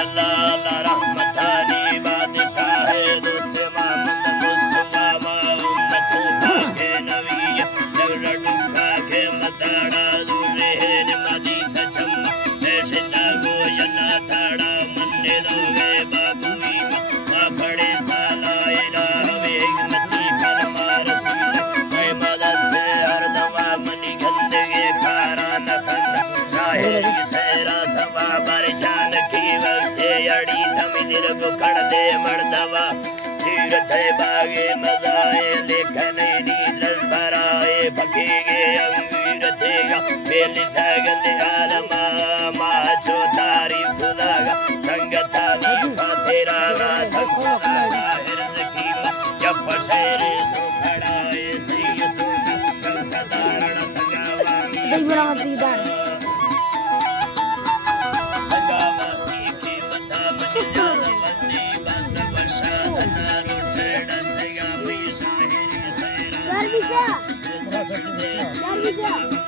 अल्लाह अल्लाह रहमतानी बादशाह दोस्त मामद मुस्तफा उम्मत के नबी जगड़ डुका के मदाड़ा दूरे ने मदी सचम देशता गो जना ठाड़ा मन्ने दोगे बाबूई मा खड़े साला इलावे हिम्मती फरमा रसूल मैं मदद से हर दवा मनी गंदगे खारा न खंदा शाहिर की सेरा सभा बरजान की वक्ते अड़ी धमिर बुकड़ दे मर्दवा तीरथ बागे मजाए लेखन नील भराए फकीगे अंगीर थेगा बेली तगंदे आलमा माचो तारी खुदागा संगता नी तेरा ना थकुदा शाहिर ज़कीमा जब शेरे सो खड़ाए सही सुना कंकदारण तगावानी दई बड़ा मदीदार तगावानी की मता बनी जान बंदी बंद वर्षा नारो ठेड़ सेगा भी शाहिर सेरा यार भी क्या